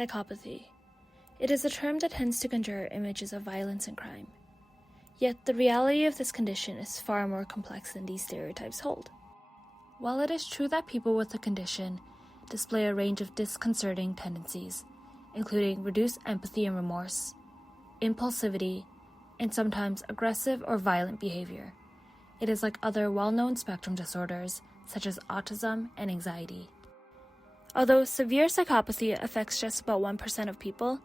Psychopathy. It is a term that tends to conjure images of violence and crime. Yet the reality of this condition is far more complex than these stereotypes hold. While it is true that people with the condition display a range of disconcerting tendencies, including reduced empathy and remorse, impulsivity, and sometimes aggressive or violent behavior, it is like other well-known spectrum disorders such as autism and anxiety. Although severe psychopathy affects just about 1% of people,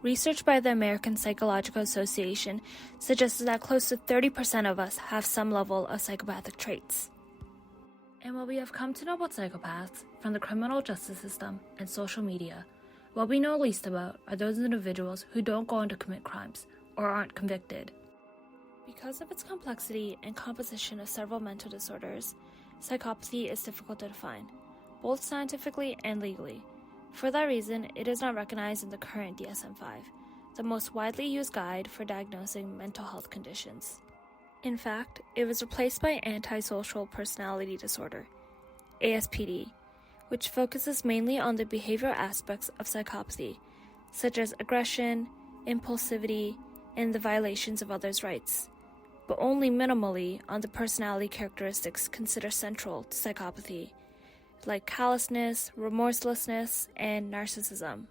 research by the American Psychological Association suggests that close to 30% of us have some level of psychopathic traits. And what we have come to know about psychopaths from the criminal justice system and social media, what we know least about are those individuals who don't go on to commit crimes or aren't convicted. Because of its complexity and composition of several mental disorders, psychopathy is difficult to define, both scientifically and legally. For that reason, it is not recognized in the current DSM-5, the most widely used guide for diagnosing mental health conditions. In fact, it was replaced by antisocial personality disorder, ASPD, which focuses mainly on the behavioral aspects of psychopathy, such as aggression, impulsivity, and the violations of others' rights, but only minimally on the personality characteristics considered central to psychopathy, like callousness, remorselessness, and narcissism.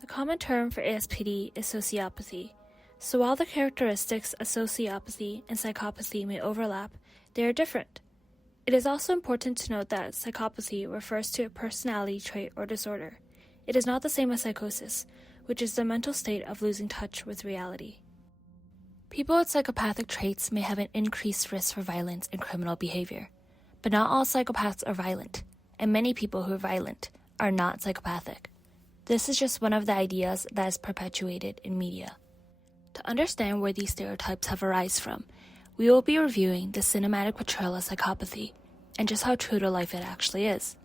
The common term for ASPD is sociopathy, so while the characteristics of sociopathy and psychopathy may overlap, they are different. It is also important to note that psychopathy refers to a personality trait or disorder. It is not the same as psychosis, which is the mental state of losing touch with reality. People with psychopathic traits may have an increased risk for violence and criminal behavior, but not all psychopaths are violent, and many people who are violent are not psychopathic. This is just one of the ideas that is perpetuated in media. To understand where these stereotypes have arisen from, we will be reviewing the cinematic portrayal of psychopathy and just how true to life it actually is.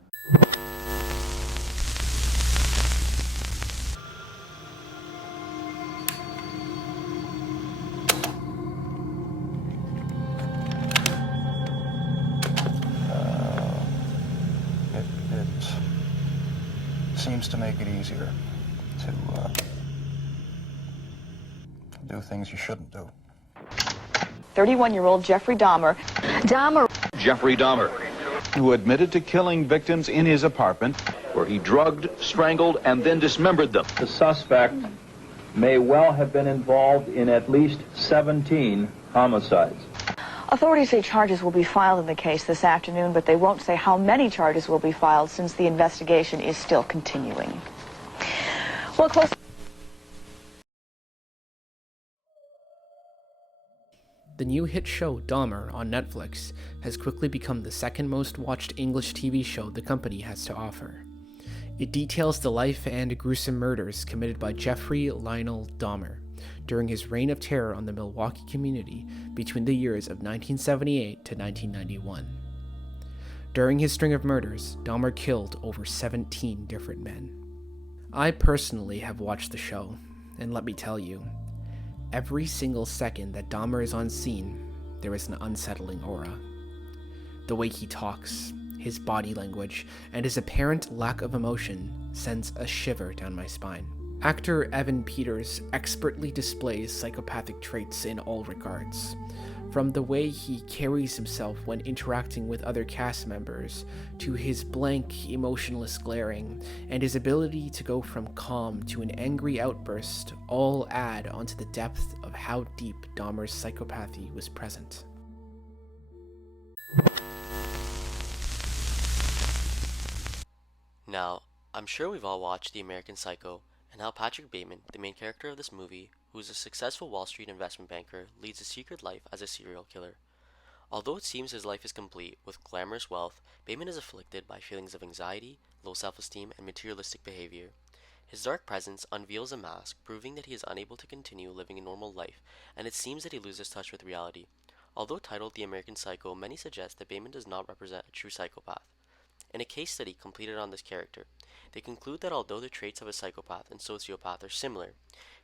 Seems to make it easier to do things you shouldn't do. 31-year-old Jeffrey Dahmer, Jeffrey Dahmer, who admitted to killing victims in his apartment, where he drugged, strangled, and then dismembered them. The suspect may well have been involved in at least 17 homicides. Authorities say charges will be filed in the case this afternoon, but they won't say how many charges will be filed since the investigation is still continuing. Well, close. The new hit show Dahmer on Netflix has quickly become the second most watched English TV show the company has to offer. It details the life and gruesome murders committed by Jeffrey Lionel Dahmer during his reign of terror on the Milwaukee community between the years of 1978 to 1991. During his string of murders, Dahmer killed over 17 different men. I personally have watched the show, and let me tell you, every single second that Dahmer is on scene, there is an unsettling aura. The way he talks, his body language, and his apparent lack of emotion sends a shiver down my spine. Actor Evan Peters expertly displays psychopathic traits in all regards, from the way he carries himself when interacting with other cast members, to his blank, emotionless glaring, and his ability to go from calm to an angry outburst all add onto the depth of how deep Dahmer's psychopathy was present. Now, I'm sure we've all watched The American Psycho, and how Patrick Bateman, the main character of this movie, who is a successful Wall Street investment banker, leads a secret life as a serial killer. Although it seems his life is complete with glamorous wealth, Bateman is afflicted by feelings of anxiety, low self-esteem, and materialistic behavior. His dark presence unveils a mask, proving that he is unable to continue living a normal life, and it seems that he loses touch with reality. Although titled The American Psycho, many suggest that Bateman does not represent a true psychopath. In a case study completed on this character, they conclude that although the traits of a psychopath and sociopath are similar,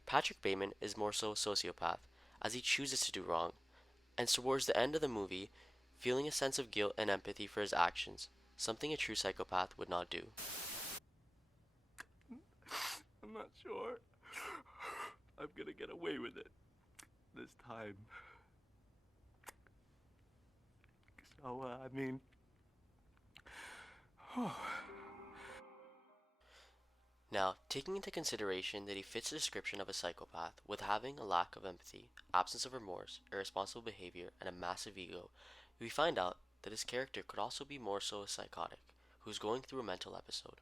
Patrick Bateman is more so a sociopath, as he chooses to do wrong, and towards the end of the movie, feeling a sense of guilt and empathy for his actions, something a true psychopath would not do. not sure I'm gonna get away with it this time. So, Now, taking into consideration that he fits the description of a psychopath with having a lack of empathy, absence of remorse, irresponsible behavior, and a massive ego, we find out that his character could also be more so a psychotic, who's going through a mental episode.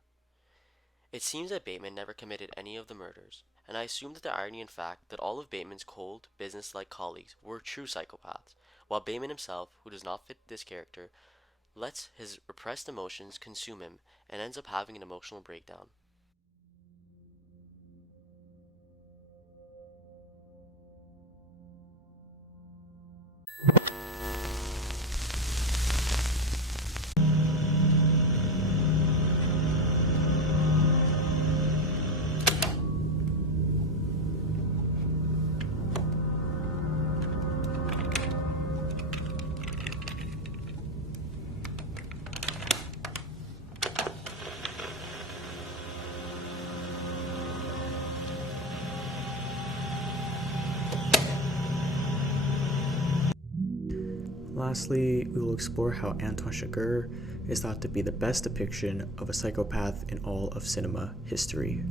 It seems that Bateman never committed any of the murders, and I assume that the irony in fact that all of Bateman's cold, business-like colleagues were true psychopaths, while Bateman himself, who does not fit this character, lets his repressed emotions consume him and ends up having an emotional breakdown. Lastly, we will explore how Anton Chigurh is thought to be the best depiction of a psychopath in all of cinema history.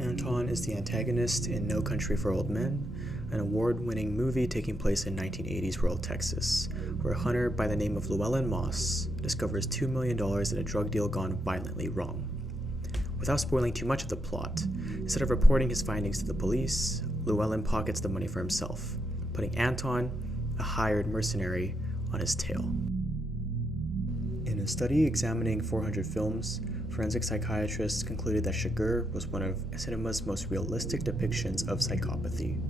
Anton is the antagonist in No Country for Old Men, an award-winning movie taking place in 1980s rural Texas, where a hunter by the name of Llewellyn Moss discovers $2 million in a drug deal gone violently wrong. Without spoiling too much of the plot, instead of reporting his findings to the police, Llewellyn pockets the money for himself, putting Anton, a hired mercenary, on his tail. In a study examining 400 films, forensic psychiatrists concluded that Chigurh was one of cinema's most realistic depictions of psychopathy.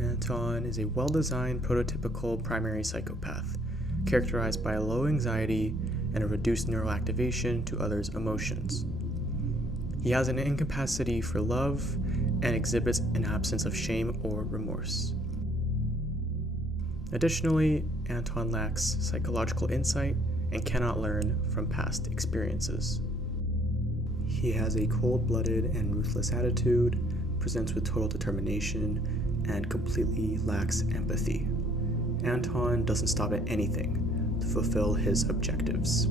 Anton is a well-designed prototypical primary psychopath, characterized by low anxiety and a reduced neural activation to others' emotions. He has an incapacity for love and exhibits an absence of shame or remorse. Additionally, Anton lacks psychological insight and cannot learn from past experiences. He has a cold-blooded and ruthless attitude, presents with total determination, and completely lacks empathy. Anton doesn't stop at anything to fulfill his objectives.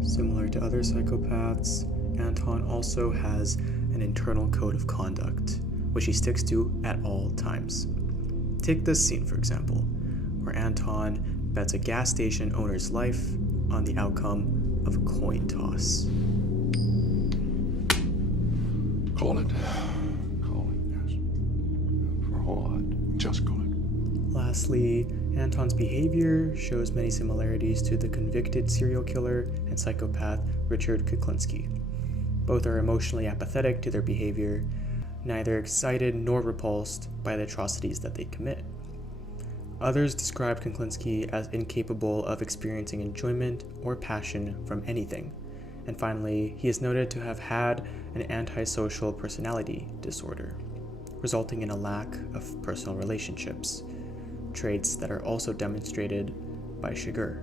Similar to other psychopaths, Anton also has an internal code of conduct, which he sticks to at all times. Take this scene, for example, where Anton bets a gas station owner's life on the outcome of a coin toss. Call it. Call it, yes. For what? Just call it. Lastly, Anton's behavior shows many similarities to the convicted serial killer and psychopath Richard Kuklinski. Both are emotionally apathetic to their behavior, neither excited nor repulsed by the atrocities that they commit. Others describe Kuklinski as incapable of experiencing enjoyment or passion from anything. And finally, he is noted to have had an antisocial personality disorder, resulting in a lack of personal relationships, traits that are also demonstrated by Chigurh.